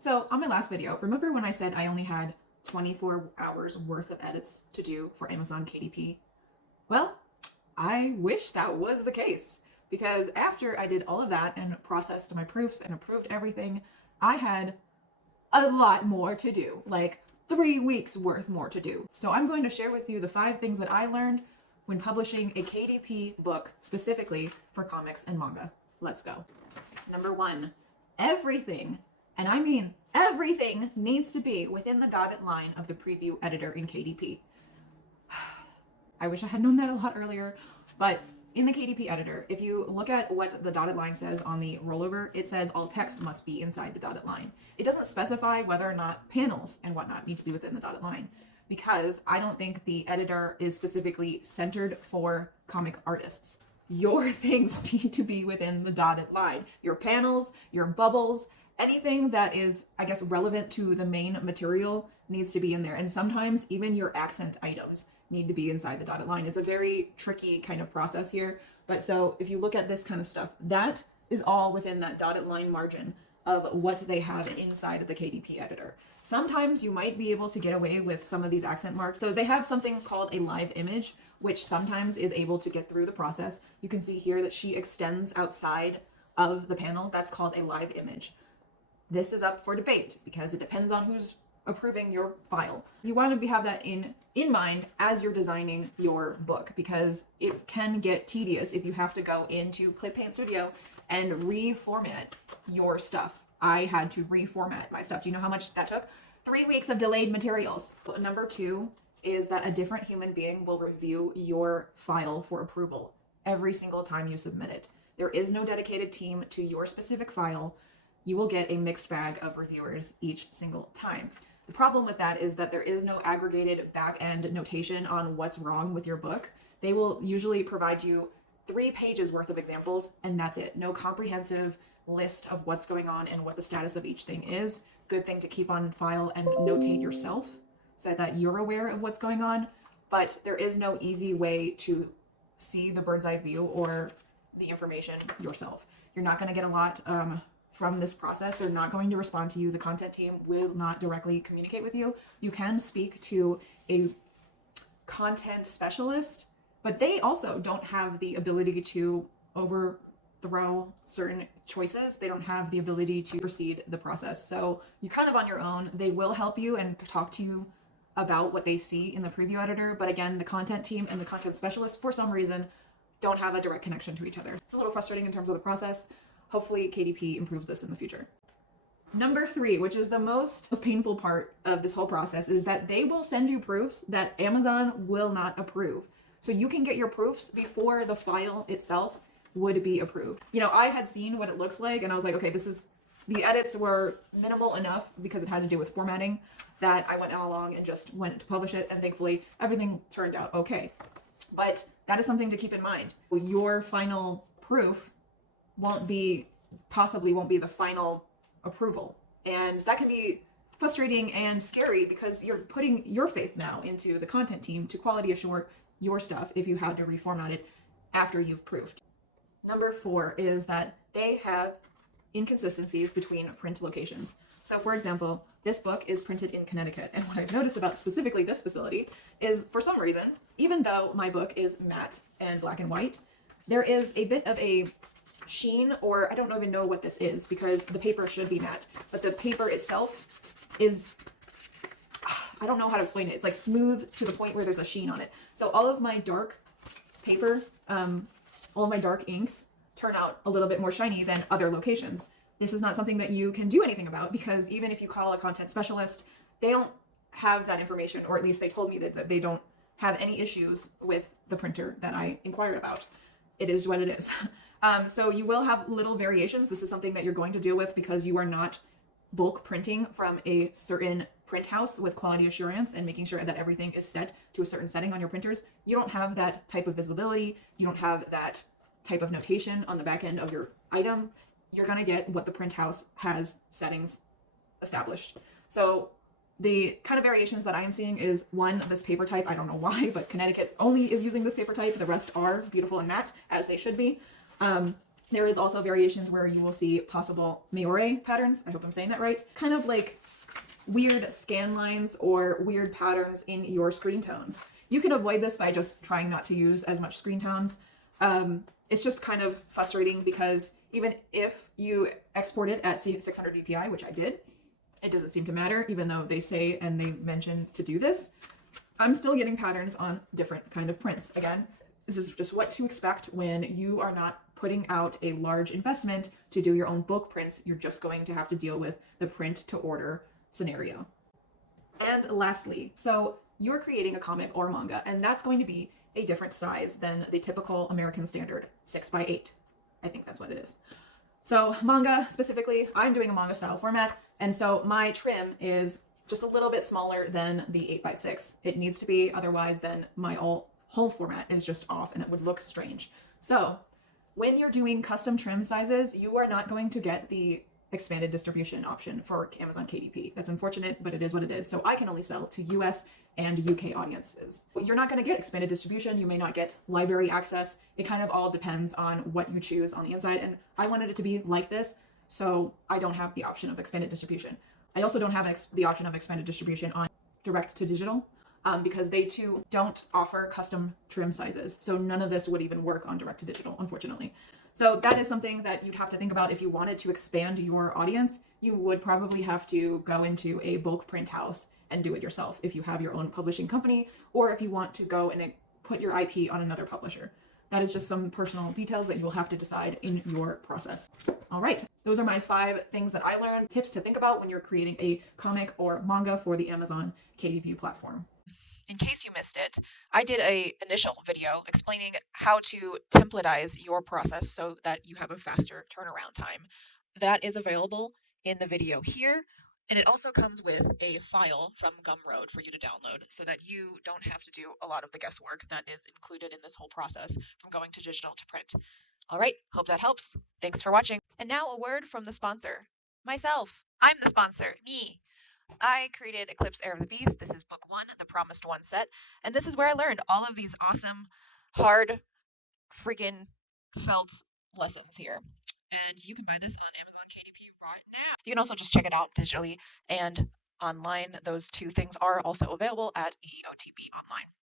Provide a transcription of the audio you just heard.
So on my last video, remember when I said I only had 24 hours worth of edits to do for Amazon KDP? Well, I wish that was the case, because after I did all of that and processed my proofs and approved everything, I had a lot more to do, like 3 weeks worth more to do. So I'm going to share with you the 5 things that I learned when publishing a KDP book specifically for comics and manga. Let's go. Number 1, everything, and I mean everything, needs to be within the dotted line of the preview editor in KDP. I wish I had known that a lot earlier, but in the KDP editor, if you look at what the dotted line says on the rollover, it says all text must be inside the dotted line. It doesn't specify whether or not panels and whatnot need to be within the dotted line, because I don't think the editor is specifically centered for comic artists. Your things need to be within the dotted line. Your panels, your bubbles, anything that is, I guess, relevant to the main material needs to be in there. And sometimes even your accent items need to be inside the dotted line. It's a very tricky kind of process here. But so if you look at this kind of stuff, that is all within that dotted line margin of what they have inside of the KDP editor. Sometimes you might be able to get away with some of these accent marks. So they have something called a live image, which sometimes is able to get through the process. You can see here that she extends outside of the panel. That's called a live image. This is up for debate because it depends on who's approving your file. You want to have that in mind as you're designing your book, because it can get tedious if you have to go into Clip Paint Studio and reformat your stuff. I had to reformat my stuff. Do you know how much that took? 3 weeks of delayed materials. Number 2 is that a different human being will review your file for approval every single time you submit it. There is no dedicated team to your specific file. You will get a mixed bag of reviewers each single time. The problem with that is that there is no aggregated back-end notation on what's wrong with your book. They will usually provide you 3 pages worth of examples, and that's it. No comprehensive list of what's going on and what the status of each thing is. Good thing to keep on file and notate yourself so that you're aware of what's going on. But there is no easy way to see the bird's eye view or the information yourself. You're not going to get a lot from this process. They're not going to respond to you. The content team will not directly communicate with you. You can speak to a content specialist, but they also don't have the ability to overthrow certain choices. They don't have the ability to proceed the process. So you're kind of on your own. They will help you and talk to you about what they see in the preview editor. But again, the content team and the content specialist, for some reason, don't have a direct connection to each other. It's a little frustrating in terms of the process. Hopefully KDP improves this in the future. Number 3, which is the most painful part of this whole process, is that they will send you proofs that Amazon will not approve. So you can get your proofs before the file itself would be approved. You know, I had seen what it looks like and I was like, okay, the edits were minimal enough because it had to do with formatting that I went along and just went to publish it, and thankfully everything turned out okay. But that is something to keep in mind. Your final proof possibly won't be the final approval. And that can be frustrating and scary because you're putting your faith now into the content team to quality assure your stuff if you had to reformat it after you've proofed. Number 4 is that they have inconsistencies between print locations. So for example, this book is printed in Connecticut, and what I've noticed about specifically this facility is, for some reason, even though my book is matte and black and white, there is a bit of a sheen, or I don't even know what this is because the paper should be matte, but the paper itself is, I don't know how to explain it. It's like smooth to the point where there's a sheen on it. So all of my dark paper, all of my dark inks turn out a little bit more shiny than other locations. This is not something that you can do anything about, because even if you call a content specialist, they don't have that information, or at least they told me that they don't have any issues with the printer that I inquired about. It is what it is. So you will have little variations. This is something that you're going to deal with because you are not bulk printing from a certain print house with quality assurance and making sure that everything is set to a certain setting on your printers. You don't have that type of visibility. You don't have that type of notation on the back end of your item. You're going to get what the print house has settings established. So the kind of variations that I'm seeing is, 1, this paper type. I don't know why, but Connecticut only is using this paper type. The rest are beautiful and matte, as they should be. There is also variations where you will see possible Maore patterns. I hope I'm saying that right. Kind of like weird scan lines or weird patterns in your screen tones. You can avoid this by just trying not to use as much screen tones. It's just kind of frustrating because even if you export it at 600 dpi, which I did, it doesn't seem to matter, even though they say and they mention to do this. I'm still getting patterns on different kind of prints. Again, this is just what to expect when you are not putting out a large investment to do your own book prints. You're just going to have to deal with the print to order scenario. And lastly, so you're creating a comic or manga, and that's going to be a different size than the typical American standard 6x8. I think that's what it is. So manga specifically, I'm doing a manga style format, and so my trim is just a little bit smaller than the 8x6. It needs to be, otherwise then my whole format is just off and it would look strange. So when you're doing custom trim sizes, you are not going to get the expanded distribution option for Amazon KDP. That's unfortunate, but it is what it is. So I can only sell to US and UK audiences. You're not going to get expanded distribution. You may not get library access. It kind of all depends on what you choose on the inside. And I wanted it to be like this, so I don't have the option of expanded distribution. I also don't have the option of expanded distribution on direct to digital because they too don't offer custom trim sizes. So none of this would even work on direct to digital, unfortunately. So that is something that you'd have to think about if you wanted to expand your audience. You would probably have to go into a bulk print house and do it yourself if you have your own publishing company, or if you want to go and put your IP on another publisher. That is just some personal details that you will have to decide in your process. All right, those are my 5 things that I learned, tips to think about when you're creating a comic or manga for the Amazon KDP platform. In case you missed it, I did an initial video explaining how to templatize your process so that you have a faster turnaround time. That is available in the video here, and it also comes with a file from Gumroad for you to download so that you don't have to do a lot of the guesswork that is included in this whole process from going to digital to print. All right, hope that helps. Thanks for watching. And now a word from the sponsor. Myself. I'm the sponsor. Me. I created Eclipse Heir of the Beast. This is book 1, the Promised One set. And this is where I learned all of these awesome, hard, freaking felt lessons here. And you can buy this on Amazon KDP right now. You can also just check it out digitally and online. Those 2 things are also available at EOTB Online.